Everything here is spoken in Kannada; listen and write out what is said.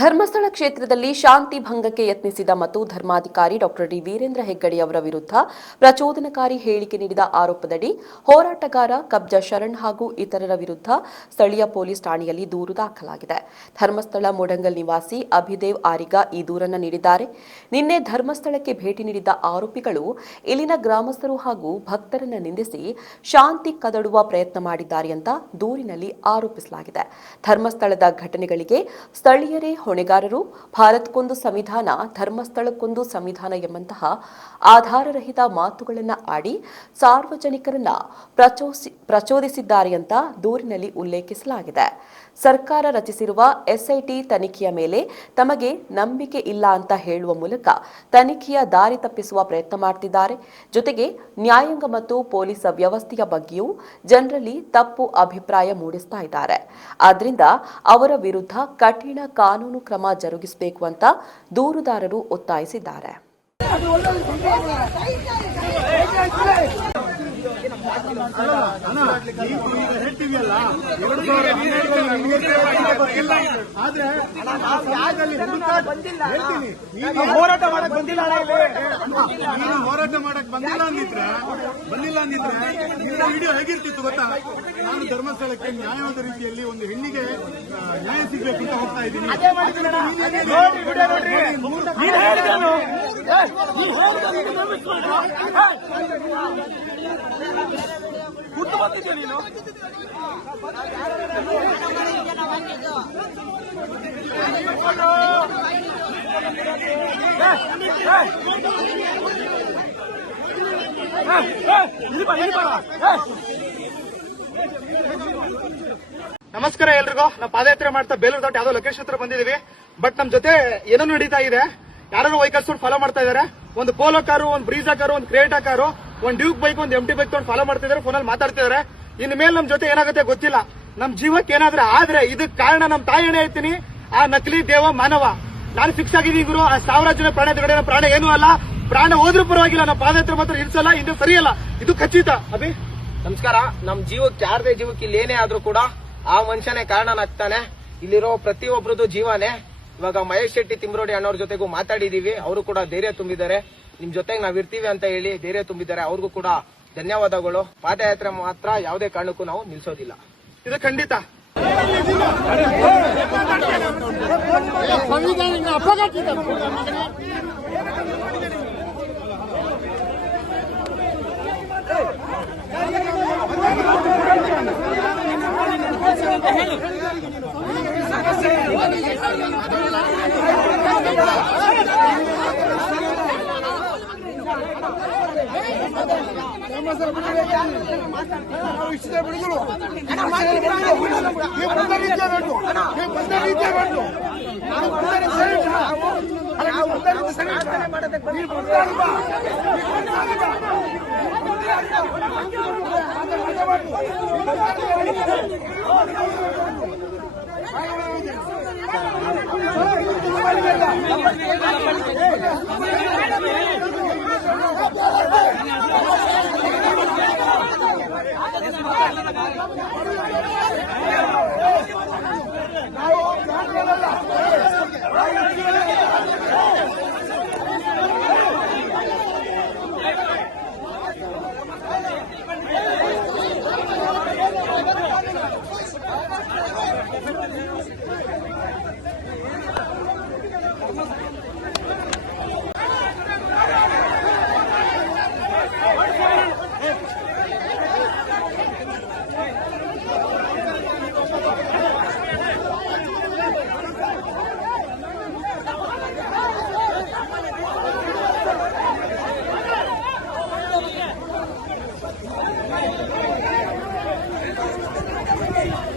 ಧರ್ಮಸ್ಥಳ ಕ್ಷೇತ್ರದಲ್ಲಿ ಶಾಂತಿ ಭಂಗಕ್ಕೆ ಯತ್ನಿಸಿದ ಮತ್ತು ಧರ್ಮಾಧಿಕಾರಿ ಡಾಕ್ಟರ್ ಡಿ ವೀರೇಂದ್ರ ಹೆಗ್ಗಡೆ ಅವರ ವಿರುದ್ಧ ಪ್ರಚೋದನಕಾರಿ ಹೇಳಿಕೆ ನೀಡಿದ ಆರೋಪದಡಿ ಹೋರಾಟಗಾರ ಕಬ್ಜಾ ಶರಣ್ ಹಾಗೂ ಇತರರ ವಿರುದ್ಧ ಸ್ಥಳೀಯ ಪೊಲೀಸ್ ಠಾಣೆಯಲ್ಲಿ ದೂರು ದಾಖಲಾಗಿದೆ. ಧರ್ಮಸ್ಥಳ ಮೊಡಂಗಲ್ ನಿವಾಸಿ ಅಭಿದೇವ್ ಆರಿಗ ಈ ದೂರನ್ನು ನೀಡಿದ್ದಾರೆ. ನಿನ್ನೆ ಧರ್ಮಸ್ಥಳಕ್ಕೆ ಭೇಟಿ ನೀಡಿದ್ದ ಆರೋಪಿಗಳು ಇಲ್ಲಿನ ಗ್ರಾಮಸ್ಥರು ಹಾಗೂ ಭಕ್ತರನ್ನು ನಿಂದಿಸಿ ಶಾಂತಿ ಕದಡುವ ಪ್ರಯತ್ನ ಮಾಡಿದ್ದಾರೆ ಅಂತ ದೂರಿನಲ್ಲಿ ಆರೋಪಿಸಲಾಗಿದೆ. ಧರ್ಮಸ್ಥಳದ ಘಟನೆಗಳಿಗೆ ಸ್ಥಳೀಯರೇ ಹೊಣೆಗಾರರು ಭಾರತಕ್ಕೊಂದು ಸಂವಿಧಾನ ಧರ್ಮಸ್ಥಳಕ್ಕೊಂದು ಸಂವಿಧಾನ ಎಂಬಂತಹ ಆಧಾರರಹಿತ ಮಾತುಗಳನ್ನು ಆಡಿ ಸಾರ್ವಜನಿಕರನ್ನ ಪ್ರಚೋದಿಸಿದ್ದಾರೆ ಅಂತ ದೂರಿನಲ್ಲಿ ಉಲ್ಲೇಖಿಸಲಾಗಿದೆ. ಸರ್ಕಾರ ರಚಿಸಿರುವ ಎಸ್ಐಟಿ ತನಿಖೆಯ ಮೇಲೆ ತಮಗೆ ನಂಬಿಕೆ ಇಲ್ಲ ಅಂತ ಹೇಳುವ ಮೂಲಕ ತನಿಖೆಯ ದಾರಿ ತಪ್ಪಿಸುವ ಪ್ರಯತ್ನ ಮಾಡ್ತಿದ್ದಾರೆ. ಜೊತೆಗೆ ನ್ಯಾಯಾಂಗ ಮತ್ತು ಪೊಲೀಸ್ ವ್ಯವಸ್ಥೆಯ ಬಗ್ಗೆಯೂ ಜನರಲ್ಲಿ ತಪ್ಪು ಅಭಿಪ್ರಾಯ ಮೂಡಿಸ್ತಾ ಇದ್ದಾರೆ. ಆದ್ರಿಂದ ಅವರ ವಿರುದ್ಧ ಕಠಿಣ ಕಾನೂನು ಕ್ರಮ ಜರುಗಿಸಬೇಕು ಅಂತ ದೂರುದಾರರು ಒತ್ತಾಯಿಸಿದ್ದಾರೆ. ಆದ್ರೆ ಹೋರಾಟ ಮಾಡಕ್ ಬಂದಿಲ್ಲ ನೀನು ಹೋರಾಟ ಮಾಡಕ್ ಬಂದಿಲ್ಲ ಅಂದಿದ್ರೆ ಬಂದಿಲ್ಲ ಅಂದಿದ್ರೆ ನಿನ್ನ ವಿಡಿಯೋ ಹೇಗಿರ್ತಿತ್ತು ಗೊತ್ತಾ ನಾನು ಧರ್ಮಸ್ಥಳಕ್ಕೆ ನ್ಯಾಯವಾದ ರೀತಿಯಲ್ಲಿ ಒಂದು ಹೆಣ್ಣಿಗೆ ನ್ಯಾಯ ಸಿಗಬೇಕು ಅಂತ ಹೋಗ್ತಾ ಇದ್ದೀನಿ ನೀನು ಹೇಳಿದ್ರು ನಮಸ್ಕಾರ ಎಲ್ರಿಗೂ. ನಾವು ಪಾದಯಾತ್ರೆ ಮಾಡ್ತಾ ಬೇಲೂರು ದಾಟ್ ಯಾವ್ದೋ ಲೊಕೇಶನ್ ಹತ್ರ ಬಂದಿದೀವಿ ಬಟ್ ನಮ್ ಜೊತೆ ಏನೋ ನಡೀತಾ ಇದೆ? ಯಾರು ವೆಹಿಕಲ್ಸ್ ಫಾಲೋ ಮಾಡ್ತಾ ಇದಾರೆ? ಒಂದು ಪೋಲೋ ಕಾರು, ಒಂದು ಬ್ರೀಜಾ ಕಾರು, ಒಂದು ಕ್ರೇಟಾ ಕಾರು. ಒಂದು ಡ್ಯೂಕ್ ಬೈಕ್ ಒಂದು ಎಂಟಿ ಬೈಕ್ ತಗೊಂಡು ಫಾಲೋ ಮಾಡ್ತಿದ್ದಾರೆ ಫೋನಲ್ಲಿ ಮಾತಾಡ್ತಿದ್ದಾರೆ ಇನ್ ಮೇಲೆ ನಮ್ ಜೊತೆ ಏನಾಗುತ್ತೆ ಗೊತ್ತಿಲ್ಲ. ನಮ್ ಜೀವಕ್ಕೆ ಏನಾದ್ರೆ ಆದ್ರೆ ಇದಕ್ ಕಾರಣ ನಮ್ ತಾಯಿ ಹೇಳ್ತೀನಿ. ಆ ನಕಲಿ ದೇವ ಮಾನವ. ನಾನು ಫಿಕ್ಸ್ ಆಗಿದ್ದೀನಿ ಗುರು. ಆ ಸಾವಿರ ಜನ ಪ್ರಾಣ ನಮ್ಮ ಪ್ರಾಣ ಏನೂ ಅಲ್ಲ. ಪ್ರಾಣ ಹೋದ್ರೂ ಪರವಾಗಿಲ್ಲ. ನಮ್ಮ ಪಾದಯಾತ್ರೆ ಮಾತ್ರ ಇರಿಸಲ್ಲ ಇದು ಸರಿಯಲ್ಲ ಇದು ಖಚಿತ. ಅಭಿ? ನಮಸ್ಕಾರ. ನಮ್ ಜೀವಕ್ಕೆ, ಯಾರದೇ ಜೀವಕ್ಕೆ ಇಲ್ಲಿ ಏನೇ ಆದ್ರೂ ಕೂಡ ಆ ಮನುಷ್ಯನೇ ಕಾರಣನಾಗ್ತಾನೆ. ಇಲ್ಲಿರೋ ಪ್ರತಿಯೊಬ್ಬರದು ಜೀವನೇ. ಇವಾಗ ಮಹೇಶ್ ಶೆಟ್ಟಿ, ತಿಮ್ರೋಡಿ ಅಣ್ಣವ್ರ ಜೊತೆಗೂ ಮಾತಾಡಿದೀವಿ. ಅವರು ಕೂಡ ಧೈರ್ಯ ತುಂಬಿದ್ದಾರೆ. ನಿಮ್ ಜೊತೆಗೆ ನಾವ್ ಇರ್ತೀವಿ ಅಂತ ಹೇಳಿ ಧೈರ್ಯ ತುಂಬಿದ್ದಾರೆ. ಅವ್ರಿಗೂ ಕೂಡ ಧನ್ಯವಾದಗಳು. ಪಾದಯಾತ್ರೆ ಮಾತ್ರ ಯಾವುದೇ ಕಾರಣಕ್ಕೂ ನಾವು ನಿಲ್ಸೋದಿಲ್ಲ. ಇದು ಖಂಡಿತ. ನಾವು ಇಷ್ಟೇ ಬಿಡುಗಲು ನೀವು ಬಂದ